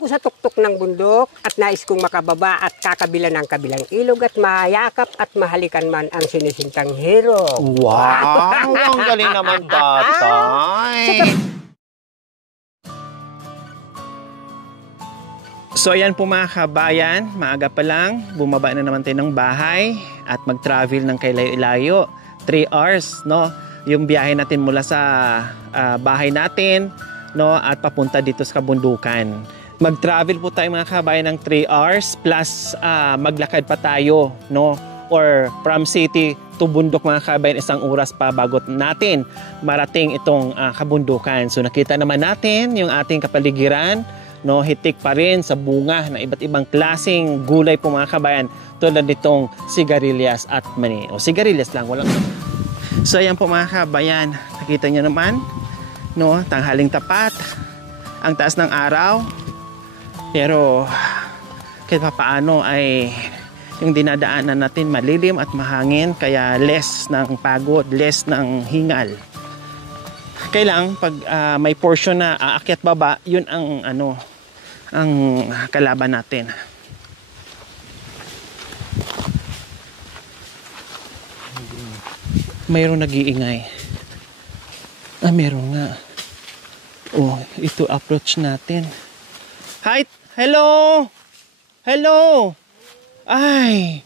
Ako sa tuktok ng bundok at nais kong makababa at kakabila ng kabilang ilog at mayakap at mahalikan man ang sinisintang hero. Wow! Ang galing naman, tatay! So ayan po mga kabayan, maaga pa lang, bumaba na naman tayo ng bahay at mag-travel ng kay layo-layo. 3 hours, no? Yung biyahe natin mula sa bahay natin, no? At papunta dito sa kabundukan. Mag-travel po tayo mga kabayan ng 3 hours plus maglakad pa tayo, no? Or from city to bundok mga kabayan, 1 oras pa bago natin marating itong kabundukan. So nakita naman natin yung ating kapaligiran, no? Hitik pa rin sa bunga ng iba't ibang klaseng gulay po mga kabayan, tulad nitong sigarilyas at mani. O sigarilyas lang, walang. So ayan po mga kabayan, nakita nyo naman, no? Tanghaling tapat, ang taas ng araw. Pero kahit paano ay yung dinadaanan natin malilim at mahangin, kaya less ng pagod, less ng hingal. Kailang pag may portion na aakyat baba, yun ang ang kalaban natin. Mayroong nag-iingay. Meron nga. Oh, ito approach natin. Hi! Hello! Hello! Ay!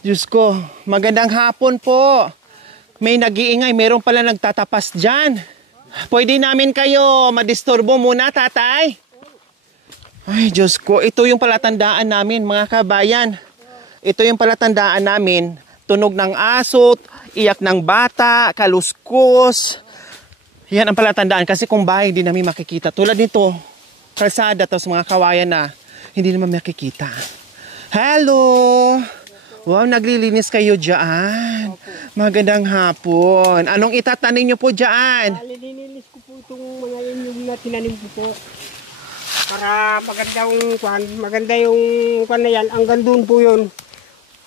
Diyos ko, magandang hapon po. May nag-iingay, meron pala nagtatapas dyan. Pwede namin kayo madisturbo muna, tatay? Ay, Diyos ko, ito yung palatandaan namin, mga kabayan. Ito yung palatandaan namin. Tunog ng aso, iyak ng bata, kaluskos. Yan ang palatandaan kasi kung bahay hindi namin makikita. Tulad nito, kalsada, tapos mga kawayan na hindi naman makikita. Hello! Wow, naglilinis kayo dyan. Magandang hapon. Anong itatanim nyo po dyan? Nililinis ko po itong mga inyong na tinanim ko po. Para maganda yung kwan na yan. Hanggang doon po yun.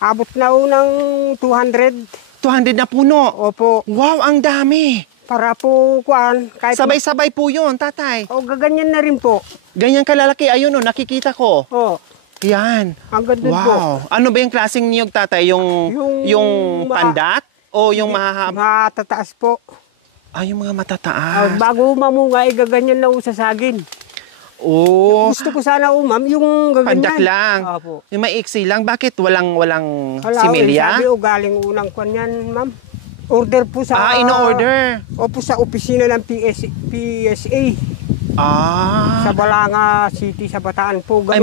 Abot na unang 200. 200 na puno? Opo. Wow, ang dami. Para po kwan. Sabay-sabay po yun, tatay. O, gaganyan na rin po. Ganyan kalalaki. Ayun o, nakikita ko. O. Yan. Hanggang doon po. Wow. Ano ba yung klaseng niyog, tatay? Yung pandat? O yung mahahaba? Matataas po. Yung mga matataas. Bago mamunga, gaganyan na sa sagin. Oh. Gusto ko sana ma'am, yung gaganyan. Pandak lang. Opo. Yung maiksi lang. Bakit walang similya? Sabi galing unang kwan yan, ma'am. Order po sa... ino-order. Opo, sa opisina ng PSA. Sa Balanga City, sa Bataan po. Ay,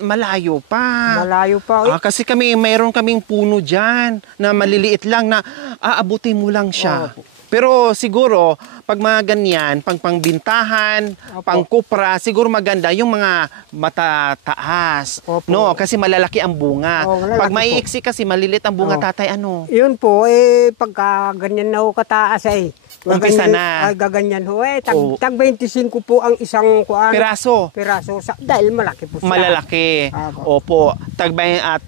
malayo pa. Malayo pa. Kasi mayroon kaming puno dyan na maliliit lang na aabutin mo lang siya. Pero siguro, pag mga ganyan, pangbintahan, pangkupra, siguro maganda yung mga matataas. No, kasi malalaki ang bunga. Pag maiiksi kasi malilit ang bunga, tatay, ano? Yun po, pagka ganyan na ho kataas umpisa na. Gaganyan ho tag 25 po ang isang kuan. Piraso. Dahil malaki po siya. Malalaki. Opo. Tag 25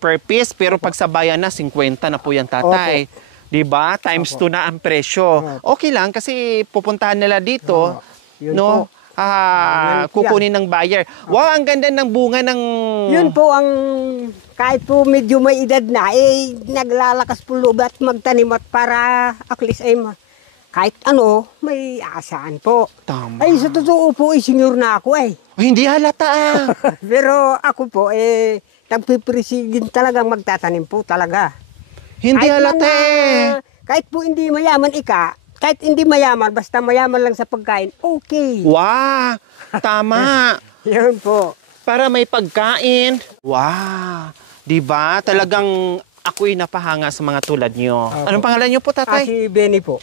per piece, pero pag sa bayan na 50 na po yan, tatay. Opo. Diba? Times 2 na ang presyo. Okay lang kasi pupuntahan nila dito, no? Kukunin ng buyer. Wow, ang ganda ng bunga ng... Yun po ang... Kahit po medyo may edad na, naglalakas po loob at magtanim at para at least kahit ano, may asaan po. Tama. Sa totoo po, senior na ako Hindi halata Pero ako po, nagpipresidin talagang magtatanim po talaga. Hindi halata Kahit po hindi mayaman kahit hindi mayaman, basta mayaman lang sa pagkain, okay. Wow, tama. Yun po. Para may pagkain. Wow. Diba? Talagang ako'y napahanga sa mga tulad nyo. Anong pangalan nyo po, tatay? Si Benny po.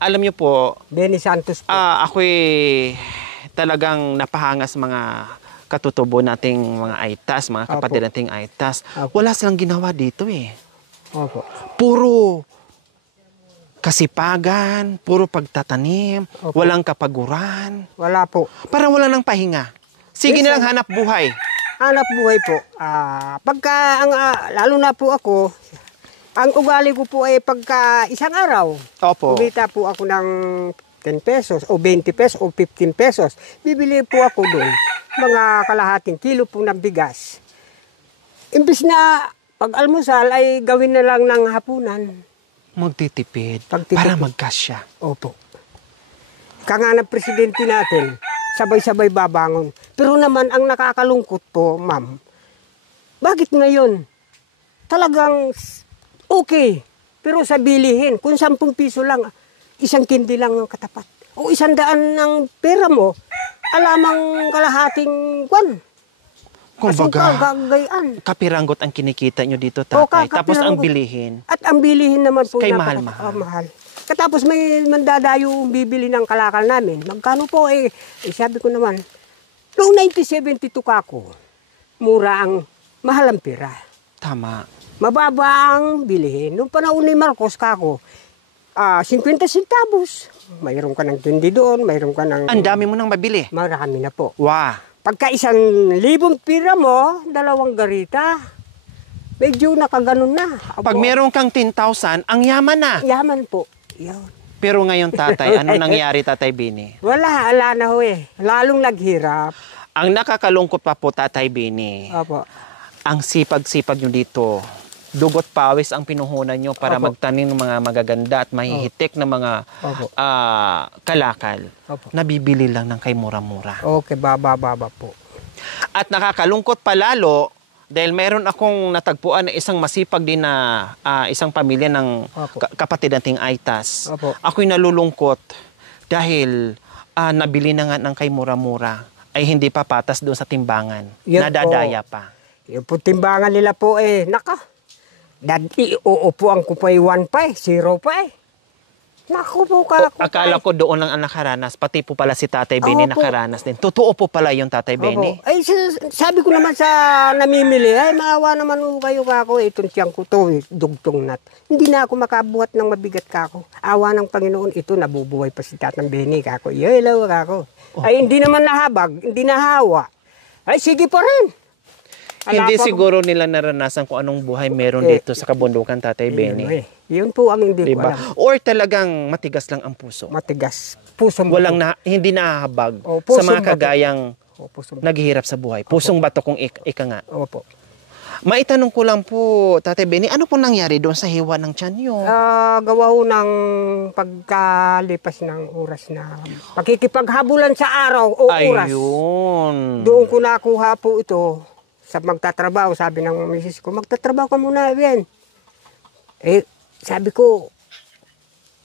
Alam nyo po, Benny Santos po. Ako'y talagang napahanga sa mga katutubo nating mga aitas, mga kapatid nating aitas. Wala silang ginawa dito Opo. Puro kasipagan, puro pagtatanim, walang kapaguran. Wala po. Parang wala nang pahinga. Sige nilang hanap buhay. Hanap buhay po. Lalo na po ako, ang ugali ko po pagka isang araw. Opo. Kumita po ako ng 10 pesos o 20 pesos o 15 pesos. Bibili po ako doon. mga kalahating kilo po ng bigas. Imbis na pag-almusal ay gawin na lang ng hapunan. Magtitipid, Pagtitipid. para magkasya. Opo. Kanga ng presidente natin, sabay-sabay babangon. Pero naman ang nakakalungkot po, ma'am, bakit ngayon? Talagang okay. Pero sa bilihin, kung 10 piso lang, 1 kindi lang ang katapat. O 100 ng pera mo, alamang kalahating kwan. Kumbaga, Gagayan. kapiranggot ang kinikita nyo dito, O, tatay. Tapos ang kapiranggot. bilihin. At ang bilihin naman po. Kay napaka- mahal-mahal. mahal. Katapos may mandadayo bibili ng kalakal namin. Magkano po sabi ko naman, noong 1972 kako, mura ang mahal ang pera. Tama. Mababa ang bilihin. Noong panahon ni Marcos kako, 50 centavos. Mayroon ka ng tindi doon, mayroon ka ng... Ang dami mo nang mabili. Marami na po. Wow. Pagka 1,000 pira mo, 2 garita. Medyo nakaganon na. Pag meron kang 10,000, ang yaman na. Yaman po. Yun. Pero ngayon, tatay, ano nangyari, Tatay Bini? Wala na ho eh. Lalong naghirap. Ang nakakalungkot pa po, Tatay Bini, Opo. ang sipag-sipag nyo dito. Dugot pawis ang pinuhunan nyo para Opo. magtanim ng mga magaganda at mahihitik na mga Opo. kalakal. Opo. Nabibili lang ng kay mura-mura. Okay, baba po. At nakakalungkot pa lalo dahil meron akong natagpuan na isang masipag din na isang pamilya ng Opo. kapatid nating Aitas. Opo. Ako'y nalulungkot dahil nabili na nga ng kay mura-mura ay hindi pa patas doon sa timbangan. Yan Nadadaya pa. Yung po timbangan nila po dati uupuan ko pa 1 pa 0 pa Naku po Akala ko doon lang ang nakaranas, pati po pala si Tatay Benny Opo. nakaranas din. Totoo po pala yung Tatay Benny. Opo. Ay, sabi ko naman sa namimili, ay maawa naman ho kayo kako, itong tiyang ko to, dugtong nat. Hindi na ako makabuhat ng mabigat kako. Awa ng Panginoon, ito nabubuhay pa si Tatang Benny kako. Hello kako. Ay, hindi naman nahabag, hindi nahawa. Ay, sige pa rin. Hindi Ala, siguro nila naranasan kung anong buhay meron dito sa kabundukan, Tatay Benny. Yun po ang hindi ko Diba? alam. Or talagang matigas lang ang puso. Matigas. Pusong Walang hindi nahahabag O, sa pusong mga bato. kagayang pusong naghihirap sa buhay. Pusong bato kung ika nga. Opo. Maitanong ko lang po, Tatay Benny, ano po nangyari doon sa hiwa ng tiyan nyo? Gawa ho ng pagkalipas ng oras na pakikipaghabulan sa araw o oras. Ayun. Doon ko nakuha po ito sa magtatrabaho. Sabi ng misis ko, magtatrabaho ka muna, Ben. Sabi ko,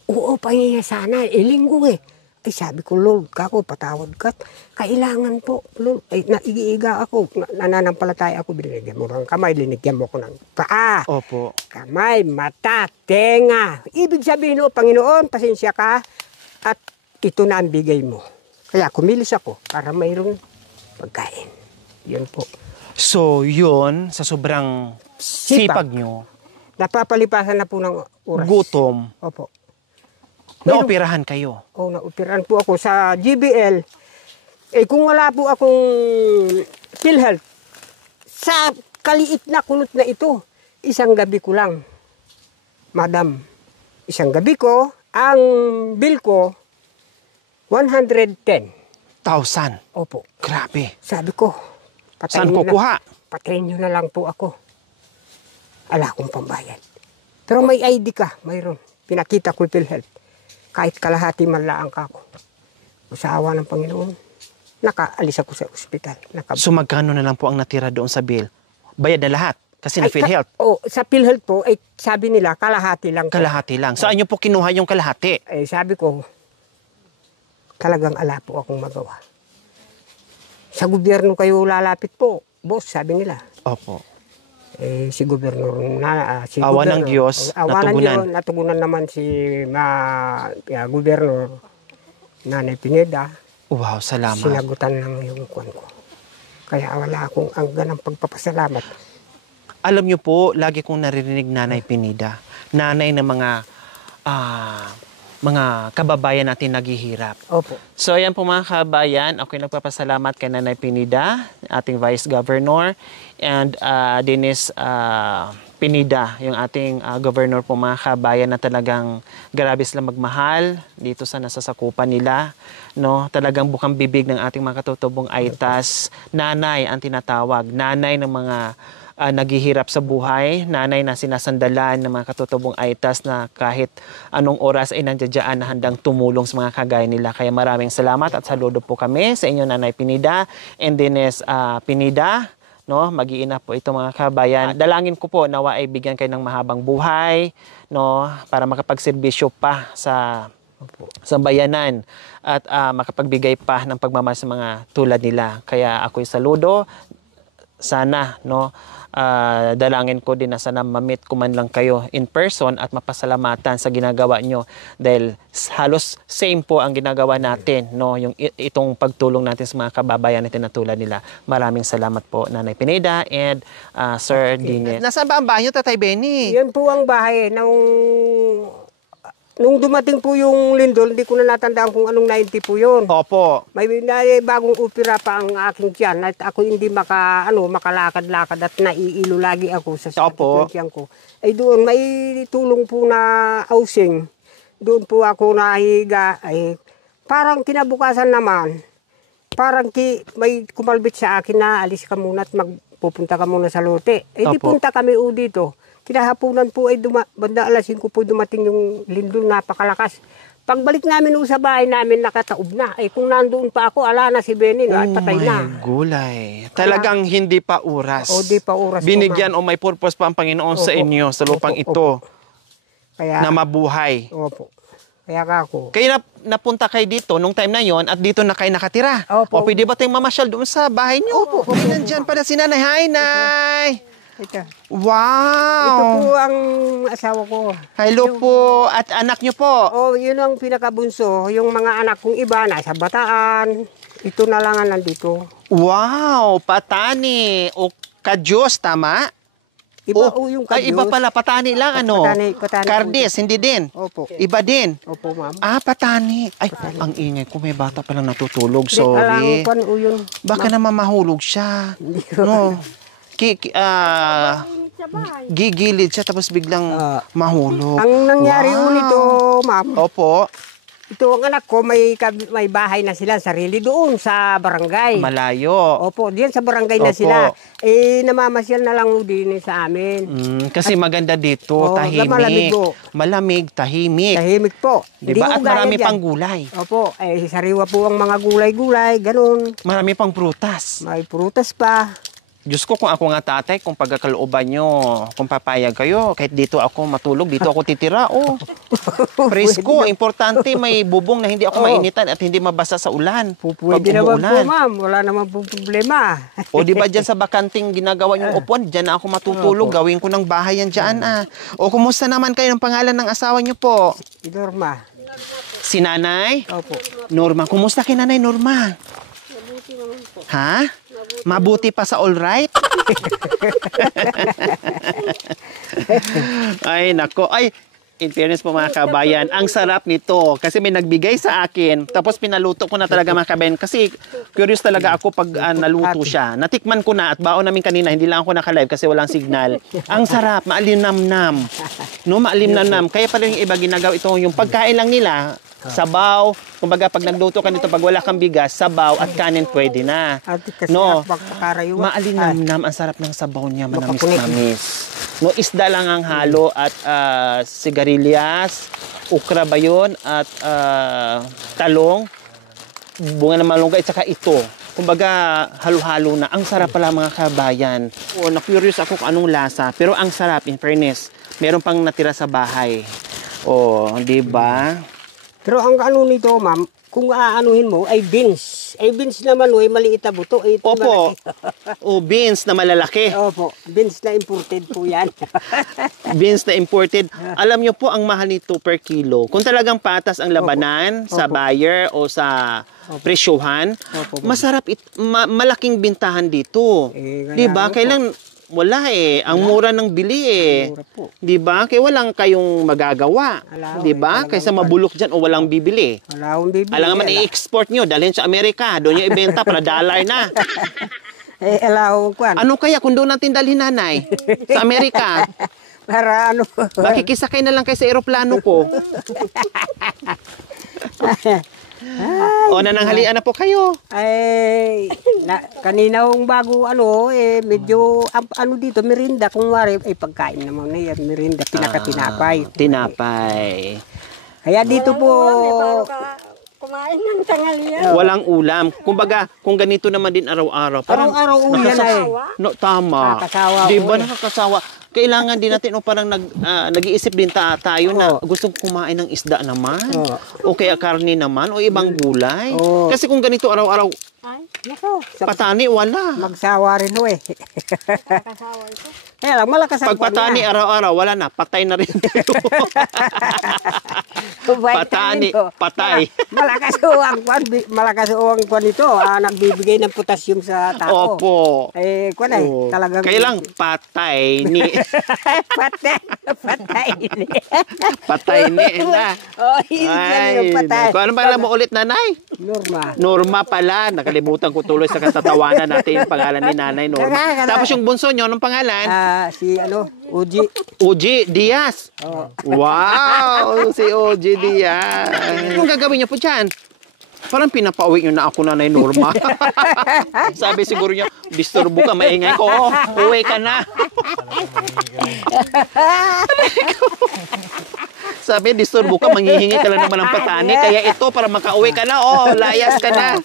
oo, pahinga sana. Linggo eh. Ay, sabi ko, Lord, kako, patawad ka. Kailangan po, Lord. Ay, naiiga ako. Nananampalataya ako. Binigyan mo ng kamay, linigyan mo ko ng paa. Opo. Kamay, mata, tenga. Ibig sabihin o, Panginoon, pasensya ka. At ito na ang bigay mo. Kaya kumilos ako para mayroong pagkain. Yun po. So, yun, sa sobrang sipag nyo, Napapalipasan na po ng oras. gutom, Opo. naoperahan kayo. Naoperahan po ako sa GBL. Kung wala po akong PhilHealth, sa kaliit na kulot na ito, isang gabi ko lang. Madam, isang gabi ko, ang bill ko, 110. 1,000. Opo. Grabe. Sabi ko, Saan kukuha? Patayin nyo na lang po ako. Ala akong pambayad. Pero may ID ka, mayroon. Pinakita ko yung PhilHealth. Kahit kalahati man lang ako. Sa awa ng Panginoon, nakaalis ako sa ospital. So magkano na lang po ang natira doon sa bill? Bayad na lahat? Kasi na PhilHealth. Sa PhilHealth po, sabi nila, kalahati lang. Kalahati lang. Saan nyo po kinuha yung kalahati? Sabi ko, talagang ala po akong magawa. Sa gobyerno kayo lalapit po, boss, sabi nila. Opo. Si gobernador Awa ng Diyos, natugunan. Natugunan naman si gobernador Nanay Pineda. Wow, salamat. Sinagutan ng yung kwan ko. Kaya wala akong anggan ng pagpapasalamat. Alam nyo po, lagi kong naririnig Nanay Pineda. Nanay ng mga mga kababayan natin naghihirap. Opo. So ayan po mga kabayan, ako'y nagpapasalamat kay Nanay Pinida, ating Vice Governor, and Dennis Pinida, yung ating Governor po mga kabayan, na talagang grabe sila magmahal dito sa nasasakupan nila. No? Talagang bukang bibig ng ating mga katutubong Aitas. Nanay ang tinatawag, nanay ng mga naghihirap sa buhay, nanay na sinasandalan ng mga katutubong Aitas na kahit anong oras ay nandiyan na handang tumulong sa mga kagaya nila. Kaya maraming salamat at saludo po kami sa inyo, Nanay Pinida and Dennis Pinida. No, mag-iina po ito mga kabayan. Dalangin ko po nawa ay bigyan kayo ng mahabang buhay, no, para makapagserbisyo pa sa bayanan at makapagbigay pa ng pagmamahal sa mga tulad nila. Kaya ako'y saludo. Sana, no, dalangin ko din na sana ma-meet ko man lang kayo in person at mapasalamatan sa ginagawa nyo, dahil halos same po ang ginagawa natin, no, yung itong pagtulong natin sa mga kababayan natin na tulad nila. Maraming salamat po, Nanay Pineda and Sir Dennis. Nasaan ba ang bahay nyo, Tatay Benny? Yan po ang bahay. Nung dumating po yung lindol, hindi ko na natandaan kung anong 90 po yun. Opo. May bagong opera pa ang aking tiyan at ako hindi makalakad-lakad at naiilo lagi ako sa sakit ng tiyan ko. Ay doon, may tulong po na housing. Doon po ako nahiga. Ay, parang kinabukasan naman, parang may kumalbit sa akin na alis ka muna at magpupunta ka muna sa lote. Eh di punta kami dito. Kinahapunan po ay banda alas 5 po dumating yung lindol, napakalakas. Pagbalik namin sa bahay namin, nakataob na. Eh kung nandoon pa ako, ala na si Benny, at patay na. Gulay. Talagang hindi pa oras. Di pa oras. Binigyan o may purpose pa ang Panginoon sa inyo, sa lupang ito. Kaya, na mabuhay. Opo. Kaya ako. Kaya napunta kayo dito nung time na yon at dito na kayo nakatira. Opo. O pwede ba tayong mamasyal doon sa bahay niyo? Opo. Nandyan pala si Nanay. Hi, Nay! Ito. Wow! Ito po ang asawa ko. Hello po. At anak niyo po? Yun ang pinakabunso. Yung mga anak kong iba, nasa Bataan. Ito na lang ang nandito. Wow! Patani. O Kadyos, tama? Iba yung Kadyos. Ay, iba pala. Patani lang, ano? Patani Kardis, hindi din? Opo. Iba din? Opo, ma'am. Patani. Ay, ang ingay ko. May bata palang natutulog. Sorry. Baka naman mahulog siya. No. Gigilid siya tapos biglang mahulog. Ang nangyari nito, ma'am. Opo. Ito ang anak ko, may bahay na sila, sarili doon sa barangay. Malayo. Opo, diyan sa barangay na sila. Eh, namamasyal na lang din sa amin. Kasi maganda dito, tahimik. Malamig, tahimik. Tahimik po. Diba? At marami pang gulay. Opo, sariwa po ang mga gulay-gulay, ganun. Marami pang prutas. May prutas pa. Diyos ko, kung ako nga tatay, kung pagkakalooban nyo, kung papayag kayo, kahit dito ako matulog, dito ako titira, presko, importante may bubong na hindi ako mainitan at hindi mabasa sa ulan. Pwede naman po, ma'am. Wala naman po problema. O di ba dyan sa bakanting ginagawa yung upuan, dyan na ako matutulog, gawin ko ng bahay yan dyan. O kumusta naman kayo ng pangalan ng asawa nyo po? Norma. Si Nanay? Opo. Norma. Kumusta kay Nanay Norma? Mabuti naman po. Ha? Mabuti pa sa all right? Ay, nako. Ay, in fairness po mga kabayan, ang sarap nito. Kasi may nagbigay sa akin. Tapos pinaluto ko na talaga mga kabayan. Kasi curious talaga ako pag naluto siya. Natikman ko na at baon namin kanina. Hindi lang ako naka-live kasi walang signal. Ang sarap. Maalinamnam. No, maalinamnam. Kaya pala yung iba ginagawa ito. Yung pagkain lang nila, sabaw. Kumbaga pag nagluto ka nito, pag wala kang bigas, sabaw at kanin pwede na. No, maalinamnam. Ang sarap ng sabaw niya. Manamis-namis. No, isda lang ang halo at sigarilyas, ukra ba yun, at talong, bunga ng malunggay, at saka ito. Kumbaga, halo-halo na. Ang sarap pala mga kabayan. Na-curious ako kung anong lasa, pero ang sarap, in fairness. Meron pang natira sa bahay. Di ba? Pero ang ano nito, ma'am, kung aanuhin mo, ay beans. Ay beans naman, maliit na buto. Opo. Beans na malalaki. Opo. Beans na imported po yan. Beans na imported. Alam nyo po, ang mahal nito per kilo. Kung talagang patas ang labanan sa buyer o sa presyohan, masarap, malaking bintahan dito. Diba? Kailan Wala eh. Ang mura ng bili eh. Mura po. 'Di ba? Kaya walang kayong magagawa. Wala, 'Di ba? talagang Kaysa mabulok diyan o walang bibili. Wala akong bibili. Alam naman i-export nyo, dalhin sa Amerika. Doon yung ibenta para dollar na. Wala akong kwan. Ano kaya kung doon natin dalhin, nanay? Sa Amerika? Para ano. Makikisakay na lang kayo sa eroplano ko. O, nananghalian na po kayo. Ay, kanina yung bago medyo ano dito, merinda. Kung wari, ay pagkain naman na yan, merinda, pinakatinapay. Tinapay. Kaya dito po, Kumain ng tanghalian. Walang ulam. Kumbaga, kung ganito naman din araw-araw. araw-araw uyan ay. No, tama. Nakakasawa Di po ba eh. nakakasawa? Kailangan din natin parang nag-iisip din tayo na gustong kumain ng isda naman. O kaya karne naman o ibang gulay. Kasi kung ganito araw-araw, Ay, Nako, patani wala. magsawa rin ho eh. kasawa ito. Kaya lang, malakas ang Pag patani araw-araw, wala na. Patay na rin tayo. Patani, patay. Malakas ho ang kwan, malakas ho ang kwan ito. Nagbibigay ng potassium sa tao. Opo. Eh, kwan ay, Oo. talagang... Kaya lang, patay ni. patay. Patay. Patay ni. Na. Oh, hindi yung patay. Kung ano ba alam mo ulit, nanay? Norma. Norma pala. Nakalimutan ko tuloy sa katatawanan natin yung pangalan ni nanay Norma. Tapos yung bunso nyo, anong pangalan? Si Uji. Uji Diaz. Oh. Wow! Si Uji Diaz. Anong gagawin niyo po dyan? Parang pinapauwi nyo na ako, nanay Norma. Sabi siguro niya, disturbo ka, maingay ko. Oh, uwi ka na. Sabi, disturbo ka, manghihingi ka lang naman ng patani. Kaya ito, para makauwi ka na, oh, layas ka na.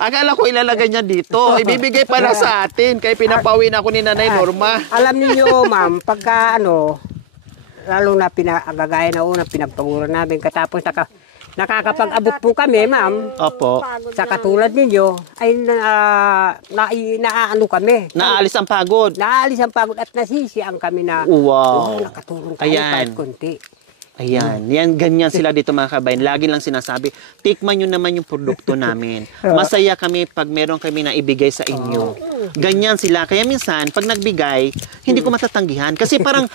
Akala ko ilalagay niya dito. Ibibigay pala sa atin. Kaya pinapauwi na ako ni nanay Norma. Alam niyo, ma'am, pagka lalo na pinagagaya na una, pinagpaguran namin. Katapos nakakapag-abot po kami, ma'am. Opo. Sa katulad ninyo, ay naaano kami. Naalis ang pagod. Naalis ang pagod at nasisiang kami na Wow. nakatulong tayo Ayan. kahit konti. Ayan, yan, ganyan sila dito mga kabayan. Lagi lang sinasabi, tikman nyo naman yung produkto namin. Masaya kami pag meron kami na ibigay sa inyo. Ganyan sila. Kaya minsan, pag nagbigay, hindi ko matatanggihan. Kasi parang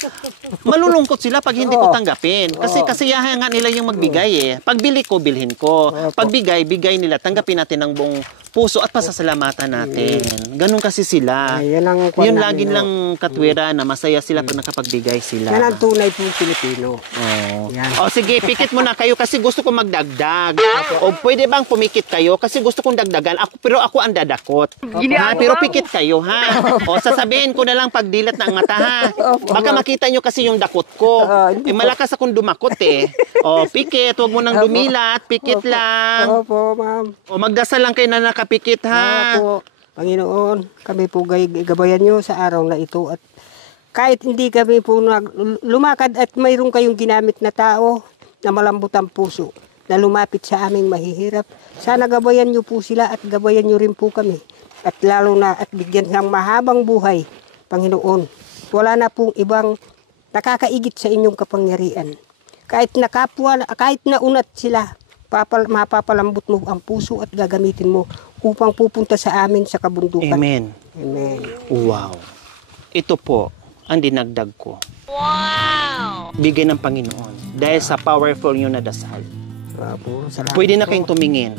malulungkot sila pag hindi ko tanggapin. Kasi kasiyahan nga nila yung magbigay eh. Pag bili ko, bilhin ko. Pag bigay, bigay nila. Tanggapin natin ng buong puso at pasasalamatan natin. Ganun kasi sila. Yan ang Yun lagi lang katwira na masaya sila pag nakapagbigay sila. Yan ang tunay pong Pilipino. Oh. Yan. O sige, pikit muna kayo kasi gusto ko magdagdag. O pwede bang pumikit kayo kasi gusto kong dagdagan. Pero ako ang dadakot. Ha? Pero pikit kayo ha. O sasabihin ko na lang pagdilat ng mata ha. Baka makita nyo kasi yung dakot ko. Malakas akong dumakot eh. O pikit, huwag mo nang dumilat. Pikit lang. Opo, ma'am. O magdasal lang kayo na nakapikit ha. Opo. Panginoon, kami po gabayan nyo sa araw na ito at kahit hindi kami po lumakad at mayroon kayong ginamit na tao na malambot ang puso na lumapit sa aming mahihirap, sana gabayan nyo po sila at gabayan nyo rin po kami. At lalo na at bigyan ng mahabang buhay, Panginoon. Wala na pong ibang nakakaigit sa inyong kapangyarihan. Kahit naunat sila, mapapalambot mo ang puso at gagamitin mo upang pupunta sa amin sa kabundukan. Amen. Amen. Wow. Ito po ang dinagdag ko. Wow! Bigay ng Panginoon. Dahil sa powerful nyo na dasal. Opo, salamat Pwede na po. kayong tumingin.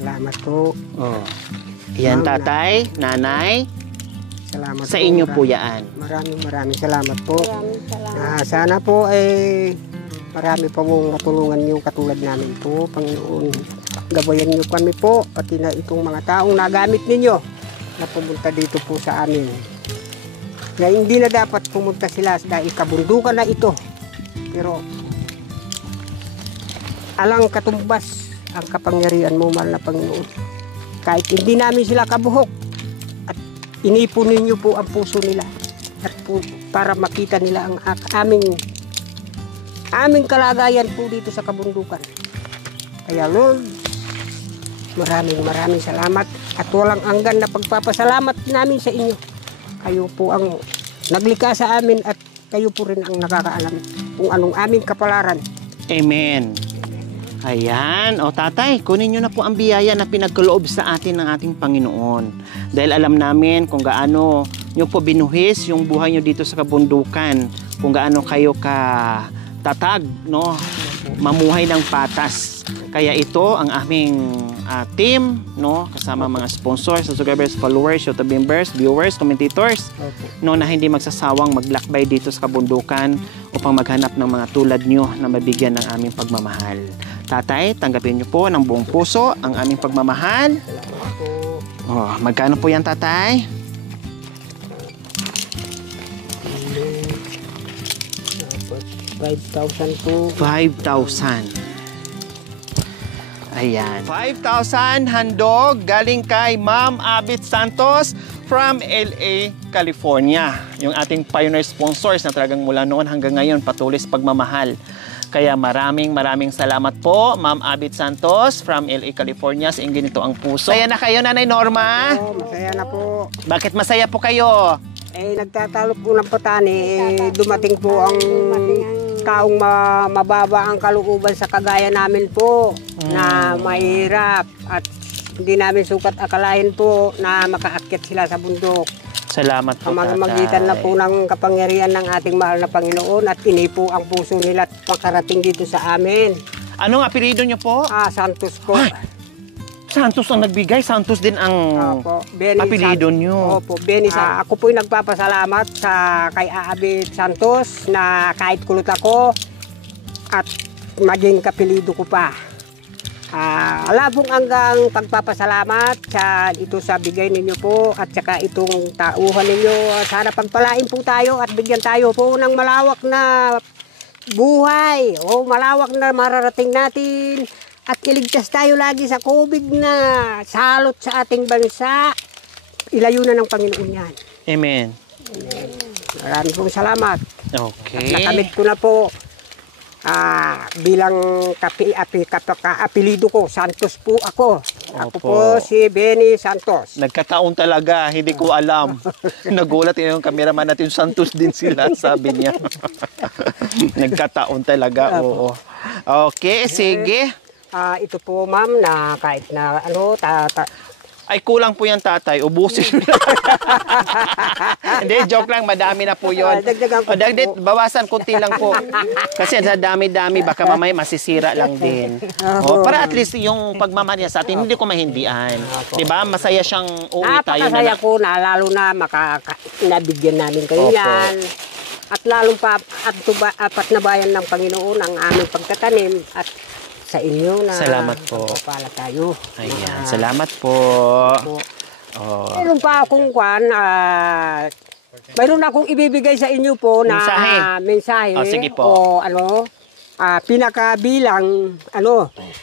Salamat po. Oh. Yan, tatay, nanay, Salamat sa inyo po yan. Maraming salamat po. Maraming salamat. Sana po marami pa pong matulungan niyo katulad namin po, Panginoon. Gabayan niyo kami po, pati na itong mga taong nagamit ninyo na pumunta dito po sa amin. Na hindi na dapat pumunta sila dahil kabundukan na ito. Pero alang katumbas ang kapangyarihan mo, mahal na Panginoon. Kahit hindi namin sila kabuhok at inipon ninyo po ang puso nila at po, para makita nila ang aming kalagayan po dito sa kabundukan. Kaya Lord, maraming salamat at walang hanggan na pagpapasalamat namin sa inyo. Kayo po ang naglikha sa amin at kayo po rin ang nakakaalam kung anong aming kapalaran. Amen. Ayan. O tatay, kunin nyo na po ang biyaya na pinagkaloob sa atin ng ating Panginoon. Dahil alam namin kung gaano nyo po binuhis yung buhay nyo dito sa kabundukan. Kung gaano kayo ka tatag, no? Mamuhay ng patas. Kaya ito ang aming team, no? Kasama mga sponsors, subscribers, followers, YouTube members, viewers, commentators, no, na hindi magsasawang maglakbay dito sa kabundukan upang maghanap ng mga tulad nyo na mabigyan ng aming pagmamahal. Tatay, tanggapin nyo po ng buong puso ang aming pagmamahal. Oh, magkano po yan, tatay? 5,000 po. 5,000. Ayan. 5,000 handog galing kay Ma'am Abit Santos from LA, California. Yung ating pioneer sponsors na talagang mula noon hanggang ngayon patuloy sa pagmamahal. Kaya maraming salamat po, Ma'am Abit Santos from LA, California, sa inyo nito ang puso. Masaya na kayo, Nanay Norma? Oo, masaya na po. Bakit masaya po kayo? Nagtatalo po ng patani, dumating po ang taong mababa ang kalooban sa kagaya namin po, na mahirap at hindi namin sukat akalain po na makaakyat sila sa bundok. Salamat po, tatay. Magitan na po ng kapangyarihan ng ating mahal na Panginoon at inipo ang puso nila at makarating dito sa amin. Anong apelido nyo po? Santos po. Ay, Santos ang nagbigay. Santos din ang Opo, Benny apelido nyo. Opo, Benny. Ako po'y nagpapasalamat sa kay Abit Santos na kahit kulot ako at maging kapilido ko pa. Labong hanggang pagpapasalamat sa ito sa bigay ninyo po at saka itong tauhan ninyo. Sana pagpalain po tayo at bigyan tayo po ng malawak na buhay o malawak na mararating natin. At iligtas tayo lagi sa COVID na salot sa ating bansa. Ilayo na ng Panginoon yan. Amen. Maraming pong salamat. Okay. Nakamit ko na po bilang apelido ko. Santos po ako. Ako Opo. po si Benny Santos. Nagkataon talaga, hindi ko alam. Nagulat yung cameraman natin, Santos din sila, sabi niya. Nagkataon talaga, oo. Okay, sige. Ito po ma'am na kahit na ano, Ay, kulang po yan, tatay. Ubusin. Hindi, joke lang. Madami na po yun. Dagdagan ko po. Bawasan, kunti lang po. Kasi sa dami-dami, baka mamaya masisira lang din. Para at least yung pagmamahal niya sa atin, hindi ko mahindian. Diba? Masaya siyang uwi tayo napakasaya ko na lalo na nabigyan namin kayo Opo. yan. At lalong pa apat na bayan ng Panginoon ang aming pagtatanim at sa inyo na Salamat po. pala tayo. Ayan, salamat po. Oh. Meron pa akong mayroon akong ibibigay sa inyo po na mensahe. Sige po. O pinakabilang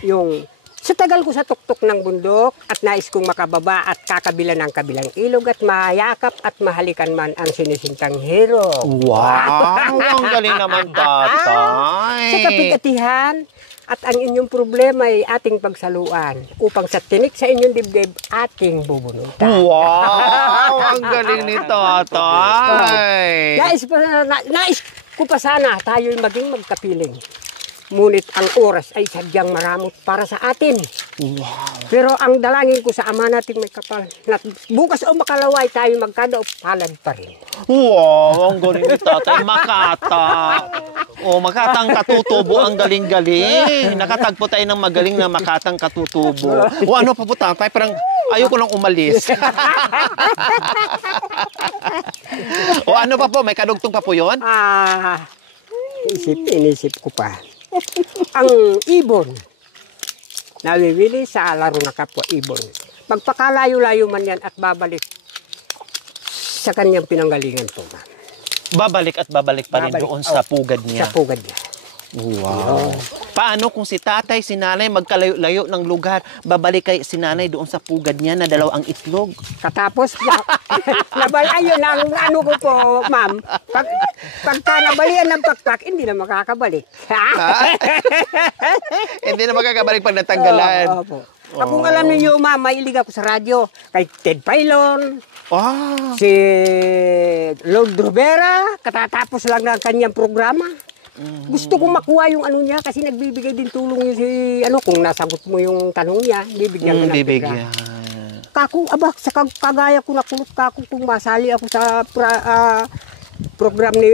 yung sa tagal ko sa tuktok ng bundok at nais kong makababa at kakabila ng kabilang ilog at mayakap at mahalikan man ang sinisintang hero. Wow! Ang galing naman, tatay. Sa kapigatihan at ang inyong problema ay ating pagsaluan upang sa tinik sa inyong dibdib ating bubunutan. Wow! Ang galing ni tatay. Nais ko pa sana tayo'y maging magkapiling. Ngunit ang oras ay sadyang maramot para sa atin. Wow! Pero ang dalangin ko sa Ama nating may kapal, na bukas o makalaway tayo magkadaop palad pa rin. Wow! Ang galing ni tatay. Makata. Makatang katutubo. Ang galing-galing. Nakatagpo tayo ng magaling na makatang katutubo. Ano pa po, tatay? Parang ayoko lang umalis. Ano pa po? May kadugtong pa po yun? Inisip ko pa. Ang ibon, nawiwili sa laro na kapwa ibon. Magpakalayo-layo man yan at babalik sa kanyang pinanggalingan po. Babalik at babalik pa rin doon sa pugad niya. Sa pugad niya. Wow. Paano kung si tatay, si nanay magkalayo-layo ng lugar, babalik kay si nanay doon sa pugad niya na dalawang itlog? Katapos, ayun ang ano ko po, ma'am. Pagka nabalian ng pakpak, hindi na makakabalik. Hindi na makakabalik pag natanggalan. Opo. Kung alam niyo, ma'am, mailig ako sa radyo. Kay Ted Pailon, si Lord Rivera, katatapos lang ng kanyang programa. Gusto kong makuha yung ano niya kasi nagbibigay din tulong yung kung nasagot mo yung tanong niya, bibigyan ka ng pera. kako, aba, sa kagaya ko nakulot kako kung masali ako sa program ni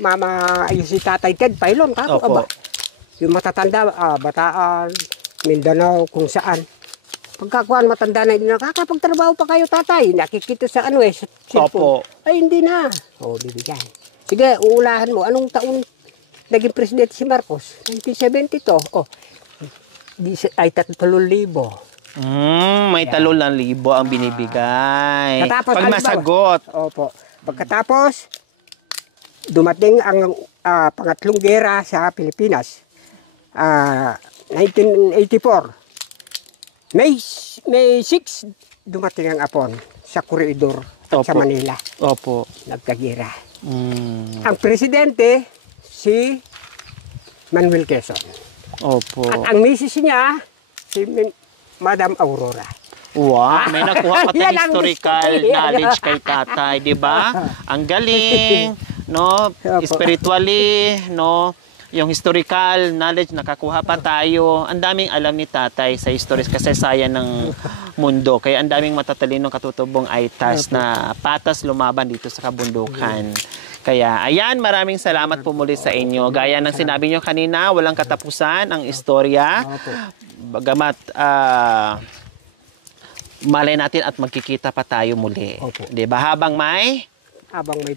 Mama, yung si Tatay Ted Pailon, kako, Opo. aba. Yung matatanda, Bataan, Mindanao, kung saan. Pagkakuan matanda na, hindi nakakapagtrabaho pa kayo, tatay. Nakikita sa ano sa cellphone. Opo. Ay, hindi na. O, bibigyan. Sige, uulahan mo. Anong taon naging presidente si Marcos? 1972. O, ay 3,000. May 3,000 ang binibigay. Katapos, Pag halimbawa, masagot. Opo. Pagkatapos, dumating ang pangatlong gera sa Pilipinas. 1984. May 6, dumating ang Apon sa koridor at sa Opo. Manila. Opo. Nagkagira. Mm. Ang presidente, si Manuel Quezon. Opo. At ang misis niya, si Madam Aurora. Wow, may nakuha pa Yan tayong ang historical gusto ko. knowledge kay tatay, di ba? Ang galing, no? Opo. Spiritually, no? Yung historical knowledge, nakakuha pa tayo. Ang daming alam ni tatay sa histories kasaysayan ng mundo. Kaya ang daming matatalinong katutubong aitas na patas lumaban dito sa kabundukan. Kaya ayan, maraming salamat po muli sa inyo. Gaya ng sinabi nyo kanina, walang katapusan ang istorya. Bagamat malay natin at magkikita pa tayo muli. Opo. Diba? Habang may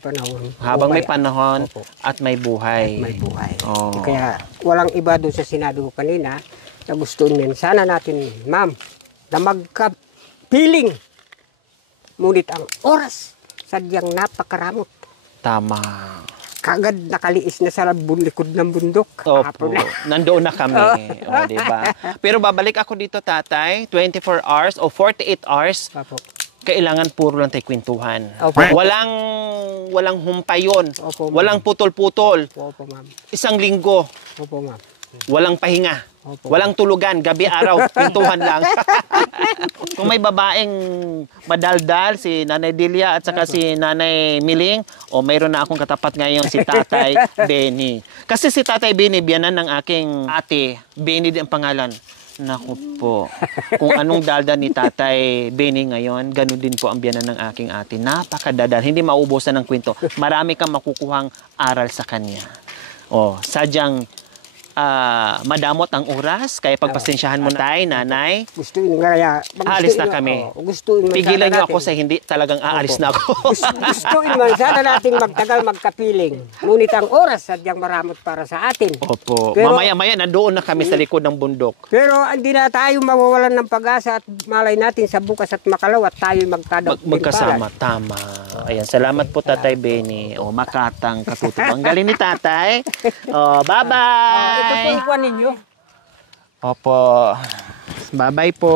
panahon. may panahon Opo. at may buhay. May buhay. Oh. Kaya walang iba doon sa sinabi ko kanina na gusto niyan. Sana natin, ma'am, na magka-feeling. Ngunit ang oras, sadyang napakaramot. Tama. Kagad nakaliis na sa likod ng bundok. Opo. Hapon na. Nandoon na kami. O, diba? Pero babalik ako dito, tatay. 24 hours o 48 hours. Opo. Kailangan puro lang tayo kwentuhan. Opo. Walang humpayon. Opo, ma'am. Walang putol-putol. Opo, ma'am. Isang linggo. Opo, ma'am. Walang pahinga. Opo. Walang tulugan. Gabi-araw. Kwentuhan lang. Kung may babaeng madaldal, si Nanay Delia at saka si Nanay Miling, mayroon na akong katapat ngayon si Tatay Benny. Kasi si Tatay Benny, biyanan ng aking ate. Benny din ang pangalan. Naku po. Kung anong dalda ni Tatay Benny ngayon, ganun din po ang biyanan ng aking ate. Napakadadal. Hindi maubusan ng kwento. Marami kang makukuhang aral sa kanya. Sadyang madamot ang oras. Kaya pagpasensyahan mo tayo, nanay. Gusto yun nga. Aalis na kami. Pigilan niyo ako sa hindi talagang aalis na ako. Gusto yun man. Sana nating magtagal magkapiling. Ngunit ang oras sadyang maramot para sa atin. Opo. Pero- Mamaya-maya nandoon na kami sa likod ng bundok. Pero hindi na tayo mawawalan ng pag-asa at malay natin sa bukas at makalaw at tayo Magkasama. Tama. Ayan. Salamat po, Tatay Benny. Makatang katutubang. Galing ni Tatay. Bye-bye. Ito po yung ninyo. Opo. Bye-bye po.